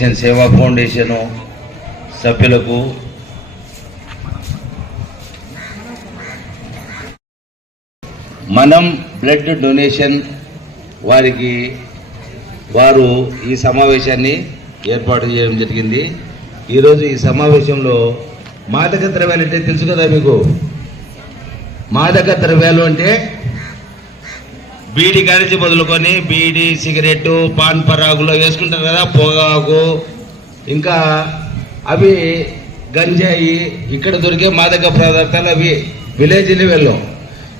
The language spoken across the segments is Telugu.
క్రిస్టియన్ సేవా ఫౌండేషన్ సభ్యులకు మనం బ్లడ్ డొనేషన్ వారికి వారు ఈ సమావేశాన్ని ఏర్పాటు చేయడం జరిగింది. ఈరోజు ఈ సమావేశంలో మాదక ద్రవ్యాలు అంటే తెలుసు కదా మీకు? మాదక ద్రవ్యాలు అంటే బీడి కానించి మొదలుకొని బీడి సిగరెట్ పాన్ పరాగులో వేసుకుంటారు కదా పొగాకు ఇంకా అవి గంజాయి ఇక్కడ దొరికే మాదక పదార్థాలు అవి విలేజ్ లెవెల్లో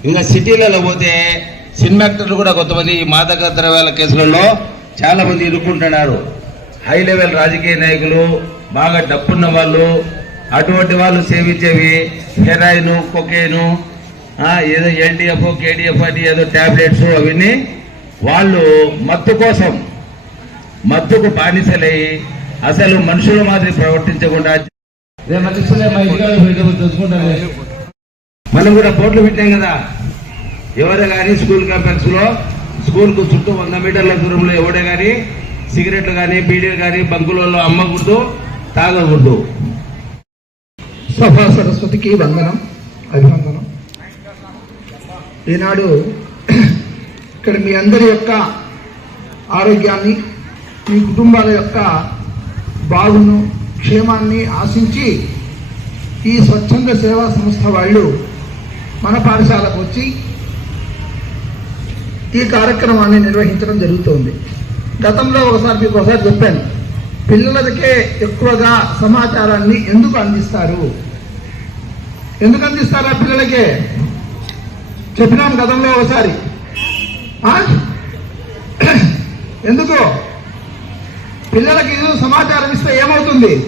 ఇంకా సిటీలలో పోతే సినిమా యాక్టర్లు కూడా కొంతమంది ఈ మాదక ద్రవ్యాల కేసులలో చాలామంది ఇరుక్కుంటున్నారు. హై లెవెల్ రాజకీయ నాయకులు బాగా డబ్బున్న వాళ్ళు అటువంటి వాళ్ళు సేవించేవి హెరాయిన్ కొకేను ఏదో ఎల్డిఎఫ్ కేడిఎఫ్ అని ఏదో టాబ్లెట్స్ అవన్నీ వాళ్ళు మత్తు కోసం మత్తుకు బానిసలై అసలు మనుషుల మాదిరి ప్రవర్తించకుండా. మనం కూడా బోర్డులు పెట్టాం కదా. ఎవరే కానీ స్కూల్ కాంప్లెక్స్లో స్కూల్కు చుట్టూ వంద మీటర్ల దూరంలో ఎవడే కానీ సిగరెట్లు కానీ బీడీలు కానీ బంకులలో అమ్మకూడదు తాగకూడదు. సభా సరస్వతికి వందనం అభివందనం. ఈనాడు ఇక్కడ మీ అందరి యొక్క ఆరోగ్యాన్ని మీ కుటుంబాల యొక్క బాగును క్షేమాన్ని ఆశించి ఈ స్వచ్ఛంద సేవా సంస్థ వాళ్ళు మన పాఠశాలకు వచ్చి ఈ కార్యక్రమాన్ని నిర్వహించడం జరుగుతోంది. గతంలో ఒకసారి మీకు ఒకసారి చెప్పాను పిల్లలకే ఎక్కువగా సమాచారాన్ని ఎందుకు అందిస్తారు? ఎందుకు అందిస్తారా పిల్లలకే? చెప్పినాం గతంలో ఒకసారి. ఆ? ఎందుకు? పిల్లలకి ఏదో సమాచారం ఇస్తే ఏమవుతుంది?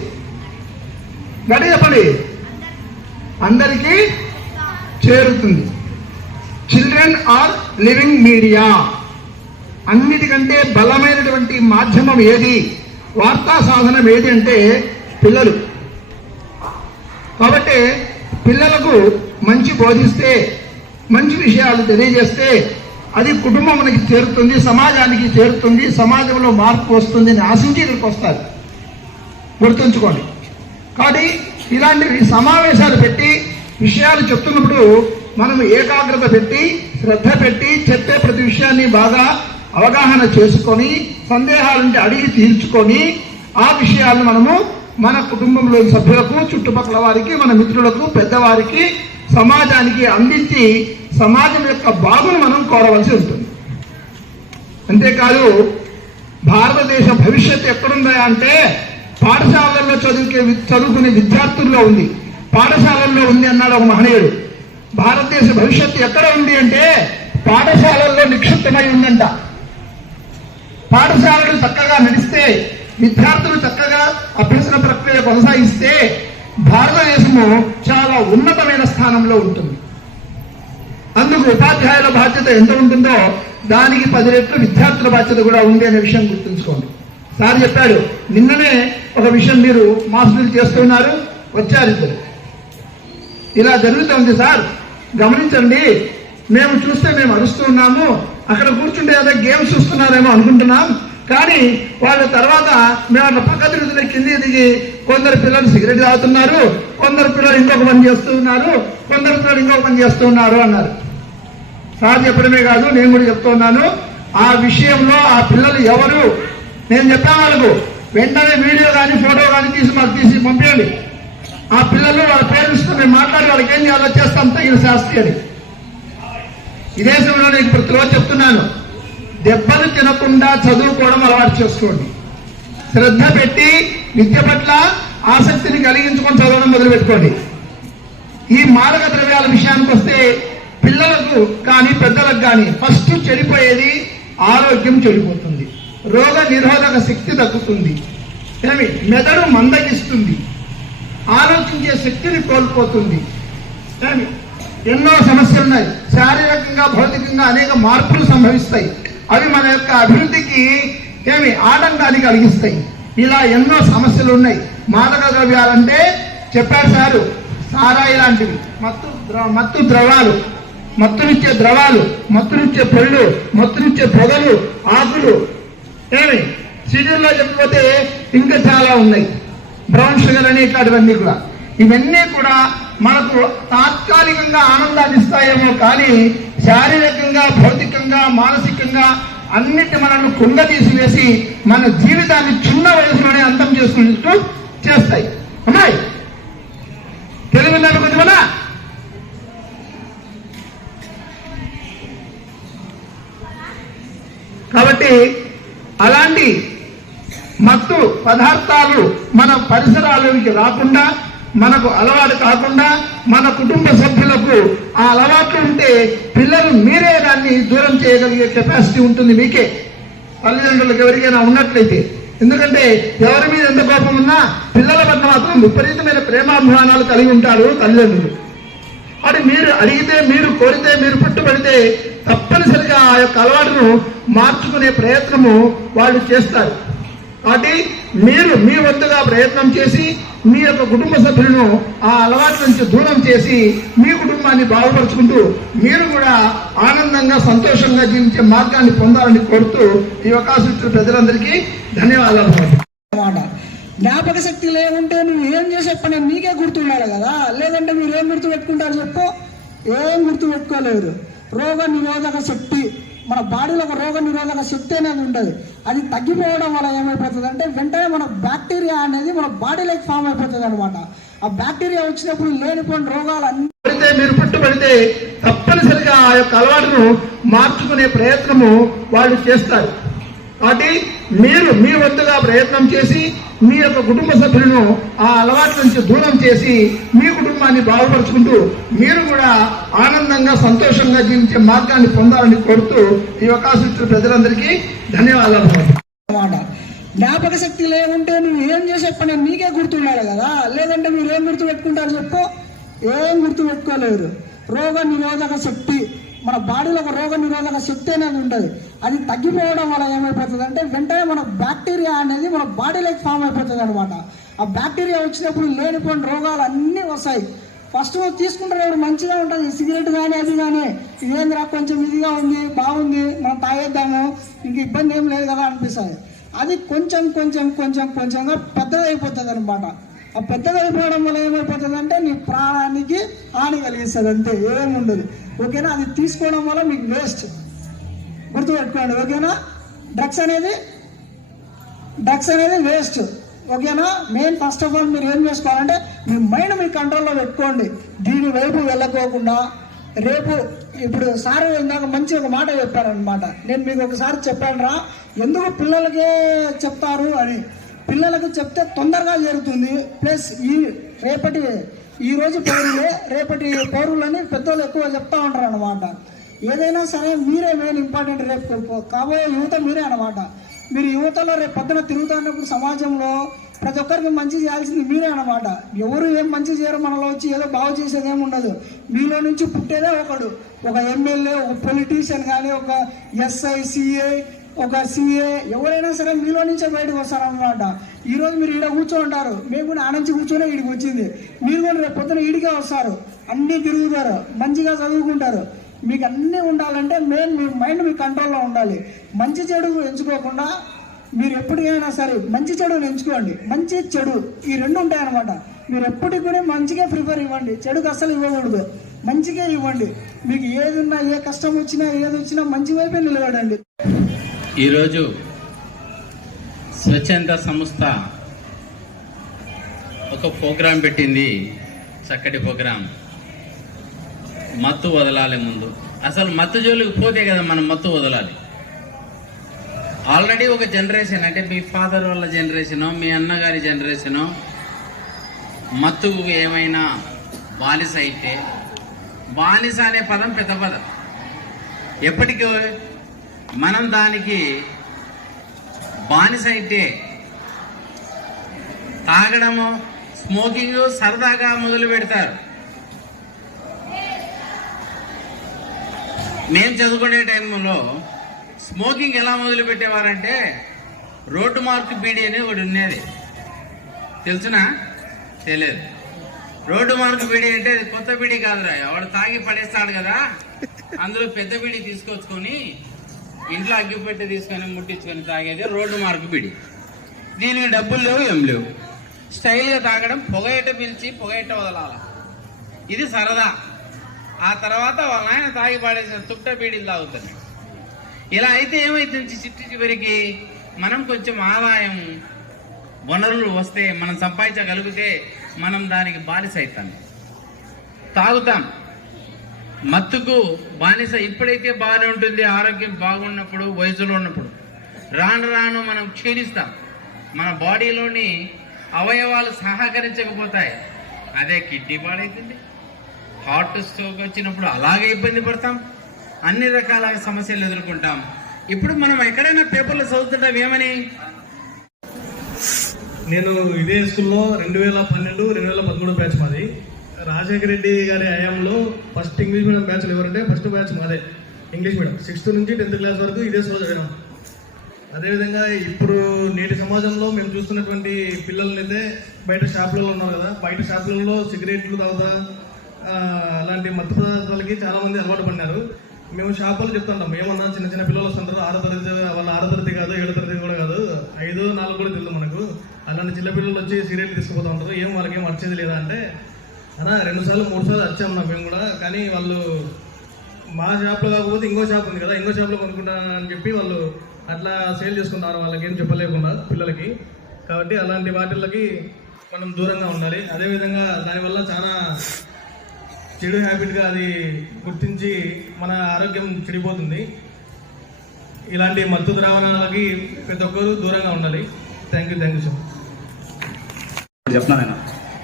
గడి చెప్పండి. అందరికీ చేరుతుంది. చిల్డ్రన్ ఆర్ లివింగ్ మీడియా అన్నిటికంటే బలమైనటువంటి మాధ్యమం ఏది? వార్తా సాధనం ఏది అంటే పిల్లలు. కాబట్టి పిల్లలకు మంచి బోధిస్తే మంచి విషయాలు తెలియజేస్తే అది కుటుంబానికి చేరుతుంది సమాజానికి చేరుతుంది సమాజంలో మార్పు వస్తుంది అని ఆశించి ఇక్కడికి వస్తారు. గుర్తుంచుకోండి. కాబట్టి ఇలాంటి సమావేశాలు పెట్టి విషయాలు చెప్తున్నప్పుడు మనం ఏకాగ్రత పెట్టి శ్రద్ధ పెట్టి చెప్పే ప్రతి విషయాన్ని బాగా అవగాహన చేసుకొని సందేహాలుంటే అడిగి తీర్చుకొని ఆ విషయాలను మనము మన కుటుంబంలోని సభ్యులకు చుట్టుపక్కల వారికి మన మిత్రులకు పెద్దవారికి సమాజానికి అందించి సమాజం యొక్క బాగును మనం కోరవలసి ఉంటుంది. అంతేకాదు భారతదేశ భవిష్యత్తు ఎక్కడుందా అంటే పాఠశాలల్లో చదువుకే చదువుకునే విద్యార్థుల్లో ఉంది. పాఠశాలల్లో ఉంది అన్నాడు ఒక మహనీయుడు. భారతదేశ భవిష్యత్తు ఎక్కడ ఉంది అంటే పాఠశాలల్లో నిక్షిప్తమై ఉందంట. పాఠశాలలు చక్కగా నడిస్తే విద్యార్థులు చక్కగా అభ్యసన ప్రక్రియ కొనసాగిస్తే భారతదేశము చాలా ఉన్నతమైన స్థానంలో ఉంటుంది. అందుకు ఉపాధ్యాయుల బాధ్యత ఎంత ఉంటుందో దానికి పది రెట్లు విద్యార్థుల బాధ్యత కూడా ఉంది అనే విషయం గుర్తుంచుకోండి. సార్ చెప్పాడు నిన్ననే ఒక విషయం మీరు మాస్టర్లు చేస్తున్నారు వచ్చారు ఇద్దరు. ఇలా జరుగుతుంది సార్ గమనించండి మేము చూస్తే మేము అరుస్తూ ఉన్నాము అక్కడ కూర్చుంటే ఏదో గేమ్స్ చూస్తున్నారేమో అనుకుంటున్నాం కానీ వాళ్ళ తర్వాత మేము అట్లా పక్క తిరుగుతున్న కింది దిగి కొందరు పిల్లలు సిగరెట్ తాగుతున్నారు కొందరు పిల్లలు ఇంకొక పని చేస్తూ ఉన్నారు కొందరు పిల్లలు ఇంకొక పని చేస్తూ ఉన్నారు అన్నారు. సార్ చెప్పడమే కాదు నేను కూడా చెప్తున్నాను ఆ విషయంలో ఆ పిల్లలు ఎవరు? నేను చెప్పాను వాళ్ళకు వెంటనే వీడియో కానీ ఫోటో కానీ తీసి మాకు తీసి పంపించండి ఆ పిల్లలు వాళ్ళ పేరెంట్స్తో మేము మాట్లాడి వాళ్ళకి ఏం చేయాలో చేస్తాం తగిన శాస్త్రి అని ఈ దేశంలో నేను ప్రతిరోజు చెప్తున్నాను. దెబ్బలు తినకుండా చదువుకోవడం అలవాటు చేసుకోండి. శ్రద్ధ పెట్టి విద్య పట్ల ఆసక్తిని కలిగించుకొని చదవడం మొదలుపెట్టుకోండి. ఈ మారక ద్రవ్యాల విషయానికి వస్తే పిల్లలకు కానీ పెద్దలకు కానీ ఫస్ట్ చెడిపోయేది ఆరోగ్యం చెడిపోతుంది. రోగ నిరోధక శక్తి తగ్గుతుంది. ఏమి? మెదడు మందగిస్తుంది. ఆలోచించే శక్తిని కోల్పోతుంది. ఏమి? ఎన్నో సమస్యలు ఉన్నాయి శారీరకంగా భౌతికంగా అనేక మార్పులు సంభవిస్తాయి. అవి మన యొక్క అభివృద్ధికి ఏమి ఆటంకాన్ని కలిగిస్తాయి. ఇలా ఎన్నో సమస్యలు ఉన్నాయి మాదక ద్రవ్యాలంటే చెప్పారు సారు సారాయి లాంటివి. మత్తు ద్రవ మత్తు ద్రవాలు మత్తునిచ్చే ద్రవాలు మత్తునిచ్చే పళ్ళు మత్తునిచ్చే పొగలు ఆకులు ఏమి? సీజన్లో చెప్పిపోతే ఇంకా చాలా ఉన్నాయి. బ్రౌన్ షుగర్ అని కూడా. ఇవన్నీ కూడా మనకు తాత్కాలికంగా ఆనందాన్ని ఇస్తాయేమో కానీ శారీరకంగా భౌతికంగా మానసికంగా అన్నిటి మనల్ని కుండ తీసివేసి మన జీవితాన్ని చిన్న వయసులోనే అంతం చేసుకునేట్టు చేస్తాయి. అమ్మాయి తెలివిందండి కొంచెమన్నా కాబట్టి అలాంటి మత్తు పదార్థాలు మన పరిసరాలకి రాకుండా మనకు అలవాటు కాకుండా మన కుటుంబ సభ్యులకు ఆ అలవాట్లు ఉంటే పిల్లలు మీరే దాన్ని దూరం చేయగలిగే కెపాసిటీ ఉంటుంది మీకే. తల్లిదండ్రులకు ఎవరికైనా ఉన్నట్లయితే. ఎందుకంటే ఎవరి మీద ఎంత కోపం ఉన్నా పిల్లల పట్ల మాత్రం విపరీతమైన ప్రేమాభిమానాలు కలిగి ఉంటారు తల్లిదండ్రులు. అది మీరు అడిగితే మీరు కోరితే మీరు పట్టుబడితే తప్పనిసరిగా ఆ యొక్క అలవాటును మార్చుకునే ప్రయత్నము వాళ్ళు చేస్తారు. కాబట్టి మీరు మీ వంతుగా ప్రయత్నం చేసి మీ యొక్క కుటుంబ సభ్యులను ఆ అలవాటు నుంచి దూరం చేసి మీ కుటుంబాన్ని బాగుపరుచుకుంటూ మీరు కూడా ఆనందంగా సంతోషంగా జీవించే మార్గాన్ని పొందాలని కోరుతూ ఈ అవకాశం ఇచ్చిన ప్రజలందరికీ ధన్యవాదాలు. అన్నమాట జ్ఞాపక శక్తి లేకుంటే నువ్వు ఏం చేసే పని నీకే గుర్తుండాలి కదా? లేదంటే మీరు ఏం గుర్తు పెట్టుకుంటారు చెప్పు? ఏం గుర్తు పెట్టుకోలేదు. రోగ నిరోధక శక్తి. మన బాడీలో ఒక రోగ నిరోధక శక్తి అనేది ఉంటుంది అది తగ్గిపోవడం వల్ల ఏమైపోతుంది అంటే వెంటనే మన బ్యాక్టీరియా అనేది మన బాడీలోకి ఫామ్ అయిపోతుంది అనమాట ఆ బ్యాక్టీరియా వచ్చినప్పుడు లేనిపోయిన రోగాలు అన్ని పడితే మీరు పట్టుబడితే తప్పనిసరిగా ఆ యొక్క అలవాటును మార్చుకునే ప్రయత్నము వాళ్ళు చేస్తారు. కాబట్టి మీరు మీ వంతుగా ప్రయత్నం చేసి మీ యొక్క కుటుంబ సభ్యులను ఆ అలవాటు నుంచి దూరం చేసి మీ కుటుంబాన్ని బాగుపరుచుకుంటూ మీరు కూడా ఆనందంగా సంతోషంగా జీవించే మార్గాన్ని పొందాలని కోరుతూ ఈ అవకాశం ఇచ్చిన ప్రజలందరికీ ధన్యవాదాలు. అన్నమాట జ్ఞాపక శక్తి లేకుంటే నువ్వు ఏం చేసే పని నీకే గుర్తుండాలి కదా? లేదంటే మీరు ఏం గుర్తు పెట్టుకుంటారు చెప్పు? ఏం గుర్తు పెట్టుకోలేదు రోగ నిరోధక శక్తి మన బాడీలో ఒక రోగ నిరోధక శక్తి అనేది ఉంటుంది. అది తగ్గిపోవడం వల్ల ఏమైపోతుంది అంటే వెంటనే మన బ్యాక్టీరియా అనేది మన బాడీలోకి ఫామ్ అయిపోతుంది అనమాట ఆ బ్యాక్టీరియా వచ్చినప్పుడు లేనిపోయిన రోగాలు అన్నీ వస్తాయి. ఫస్ట్ నువ్వు తీసుకుంటున్నప్పుడు మంచిగా ఉంటుంది. సిగరెట్ కానీ అది కానీ ఇదేందిరా కొంచెం ఇదిగా ఉంది బాగుంది మనం తాగేద్దాము ఇంక ఇబ్బంది ఏం లేదు కదా అనిపిస్తుంది. అది కొంచెం కొంచెం కొంచెం కొంచెంగా పెద్దదైపోతుంది అనమాట ఆ పెద్దదైపోవడం వల్ల ఏమైపోతుంది అంటే నీ ప్రాణానికి హాని కలిగిస్తుంది అంతే ఏముండదు. ఓకేనా? అది తీసుకోవడం వల్ల మీకు వేస్ట్ గుర్తుపెట్టుకోండి ఓకేనా? డ్రగ్స్ అనేది డ్రగ్స్ అనేది వేస్ట్ ఓకేనా? మెయిన్ ఫస్ట్ ఆఫ్ ఆల్ మీరు ఏం చేసుకోవాలంటే మీ మైండ్ మీ కంట్రోల్లో పెట్టుకోండి. దీని వైపు వెళ్ళకోకుండా రేపు ఇప్పుడు సార్ ఇందాక మంచి ఒక మాట చెప్పారనమాట నేను మీకు ఒకసారి చెప్పాను రా ఎందుకు పిల్లలకే చెప్తారు అని. పిల్లలకు చెప్తే తొందరగా జరుగుతుంది. ప్లస్ ఈ రేపటి ఈ రోజు పౌరులే రేపటి పౌరులని పెద్దలు ఎక్కువ చెప్తా ఉంటారు అనమాట ఏదైనా సరే మీరే మెయిన్ ఇంపార్టెంట్ రేపు కాబోయే యువత మీరే అనమాట మీరు యువతలో రేపు పొద్దున తిరుగుతున్నప్పుడు సమాజంలో ప్రతి ఒక్కరికి మంచి చేయాల్సింది మీరే అనమాట ఎవరు ఏం మంచి చేయరు మనలో వచ్చి ఏదో బాగు చేసేది ఏమి ఉండదు. మీలో నుంచి పుట్టేదే ఒకడు. ఒక ఎమ్మెల్యే ఒక పొలిటీషియన్ కానీ ఒక ఎస్ఐ సిఐ ఒక సీఏ ఎవరైనా సరే మీలో నుంచే బయటకు వస్తారనమాట ఈరోజు మీరు ఈడ కూర్చోంటారు మేము కూడా ఆ నుంచి కూర్చొని ఈడికి వచ్చింది. మీరు కూడా రేపు పొద్దున ఈడికే వస్తారు. అన్నీ తిరుగుతారు. మంచిగా చదువుకుంటారు. మీకు అన్నీ ఉండాలంటే మెయిన్ మీ మైండ్ మీ కంట్రోల్లో ఉండాలి. మంచి చెడు ఎంచుకోకుండా మీరు ఎప్పటికైనా సరే మంచి చెడుని ఎంచుకోండి. మంచి చెడు ఈ రెండు ఉంటాయన్నమాట. మీరు ఎప్పటికి కూడా మంచిగా ప్రిఫర్ ఇవ్వండి. చెడుకు అస్సలు ఇవ్వకూడదు. మంచిగా ఇవ్వండి. మీకు ఏది ఉన్నా ఏ కష్టం వచ్చినా ఏది వచ్చినా మంచి వైపే నిలబడండి. ఈరోజు స్వచ్ఛంద సంస్థ ఒక ప్రోగ్రాం పెట్టింది. చక్కటి ప్రోగ్రాం. మత్తు వదలాలి ముందు. అసలు మత్తు జోలికి పోతే కదా మనం మత్తు వదలాలి. ఆల్రెడీ ఒక జనరేషన్ అంటే మీ ఫాదర్ వాళ్ళ జనరేషను మీ అన్నగారి జనరేషను మత్తుకు ఏమైనా బానిస అయితే బానిస అనే పదం పెద్ద పదం. ఎప్పటికీ మనం దానికి బానిస అయితే తాగడము స్మోకింగ్ సరదాగా మొదలు పెడతారు. మేము చదువుకునే టైంలో స్మోకింగ్ ఎలా మొదలు పెట్టేవారంటే రోడ్డు మార్క్ బీడీ అని ఒకటి ఉండేది. తెలుసునా? తెలియదు. రోడ్డు మార్క్ బీడి అంటే కొత్త బీడీ కాదురా. ఎవడు తాగి పడేస్తాడు కదా. అందులో పెద్ద బీడీ తీసుకొచ్చుకొని ఇంట్లో అగ్గిపెట్టి తీసుకొని ముట్టించుకొని తాగేది రోడ్డు మార్కు బీడి దీనికి డబ్బులు లేవు ఏం లేవు. స్టైల్గా తాగడం పొగయట పిలిచి పొగయట వదలాల? ఇది సరదా. ఆ తర్వాత వాళ్ళ ఆయన తాగి పాడేసిన తుట్ట బీడీలు తాగుతాడు ఇలా అయితే ఏమైతుంది చిట్టి చివరికి? మనం కొంచెం ఆదాయం వనరులు వస్తే మనం సంపాదించగలిగితే మనం దానికి బానిస అవుతాం. తాగుతాం. మత్తుకు బానిస ఇప్పుడైతే బాగానే ఉంటుంది ఆరోగ్యం బాగున్నప్పుడు వయసులో ఉన్నప్పుడు. రాను రాను మనం క్షీణిస్తాం. మన బాడీలోని అవయవాలు సహకరించకపోతాయి. అదే కిడ్నీ పాడైతుంది. హార్ట్ స్ట్రోక్ వచ్చినప్పుడు అలాగే ఇబ్బంది పడతాం. అన్ని రకాల సమస్యలు ఎదుర్కొంటాం. ఇప్పుడు మనం ఎక్కడైనా పేపర్లు చదువుతుంటాం ఏమని? నేను ఇదే స్కూల్లో రెండు వేల పన్నెండు రెండు వేల పదమూడు బ్యాచ్ మాది. రాజశేఖర రెడ్డి గారి హయాంలో ఫస్ట్ ఇంగ్లీష్ మీడియం బ్యాచ్లు ఎవరంటే ఫస్ట్ బ్యాచ్ మాదే. ఇంగ్లీష్ మీడియం సిక్స్త్ నుంచి టెన్త్ క్లాస్ వరకు ఇదే స్కూల్ చదివాం అదేవిధంగా ఇప్పుడు నేటి సమాజంలో మేము చూస్తున్నటువంటి పిల్లలనైతే బయట షాపులలో ఉన్నారు కదా. బయట షాపులలో సిగరెట్లు తాగుతా అలాంటి మత్తు పదార్థాలకి చాలామంది అలవాటు పడినారు. మేము షాపులు చెప్తుంటాం ఏమన్నా చిన్న చిన్న పిల్లలు వస్తుంటారు? ఆరో తరగతి వాళ్ళ ఆరో తరగతి కాదు ఏడో తరగతి కూడా కాదు. ఐదు నాలుగు కూడా తెలియదు మనకు. అలాంటి చిన్న పిల్లలు వచ్చి సిగరెట్లు తీసుకుపోతా ఉంటారు. ఏం వాళ్ళకి ఏం వచ్చేది లేదా అంటే అన్నా రెండు సార్లు మూడు సార్లు వచ్చాము నా మేము కూడా. కానీ వాళ్ళు మా షాప్లో కాకపోతే ఇంకో షాప్ ఉంది కదా ఇంకో షాప్లో కొనుక్కుంటాను అని చెప్పి వాళ్ళు అట్లా సేల్ చేసుకుంటారు. వాళ్ళకి ఏం చెప్పలేకుండా పిల్లలకి. కాబట్టి అలాంటి వాటిల్లకి మనం దూరంగా ఉండాలి. అదేవిధంగా దానివల్ల చాలా చెడు హ్యాబిట్గా అది గుర్తించి మన ఆరోగ్యం చెడిపోతుంది. ఇలాంటి మత్తు ద్రావణాలకి ప్రతి ఒక్కరూ దూరంగా ఉండాలి. Thank you thank you sir much నేను.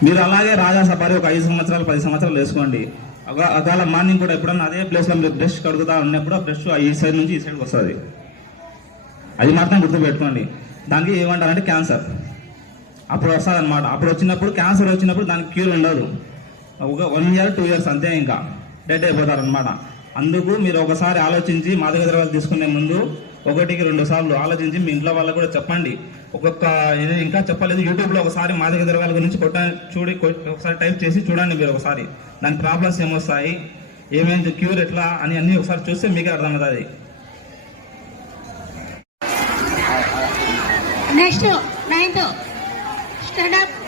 మీరు అలాగే రాజా సఫారీ ఒక ఐదు సంవత్సరాలు పది సంవత్సరాలు వేసుకోండి. ఒక- ఒకవేళ మార్నింగ్ కూడా ఎప్పుడన్నా అదే ప్లేస్లో మీరు బ్రష్ కడుగుతా ఉన్నప్పుడు ఆ బ్రష్ ఈ సైడ్ నుంచి ఈ సైడ్కి వస్తుంది. అది మాత్రం గుర్తుపెట్టుకోండి. దానికి ఏమంటారంటే క్యాన్సర్ అప్పుడు వస్తుంది అనమాట అప్పుడు వచ్చినప్పుడు క్యాన్సర్ వచ్చినప్పుడు దానికి క్యూర్ ఉండదు. ఒక వన్ ఇయర్ టూ ఇయర్స్ అంతే ఇంకా. డెడ్ అయిపోతారు అనమాట అందుకు మీరు ఒకసారి ఆలోచించి మాదక ద్రవ్యాలు తీసుకునే ముందు ఒకటికి రెండు సార్లు ఆలోచించి మీ ఇంట్లో వాళ్ళకు కూడా చెప్పండి. ఒక్కొక్క ఇది ఇంకా చెప్పలేదు. యూట్యూబ్లో ఒకసారి మాదక ద్రవ్యాల గురించి కొట్ట చూడి ఒకసారి టైప్ చేసి చూడండి మీరు ఒకసారి. దాని ప్రాబ్లమ్స్ ఏమొస్తాయి? ఏమేమి క్యూర్ ఎట్లా? అని అన్ని ఒకసారి చూస్తే మీకే అర్థమవుతుంది. Next ninth standard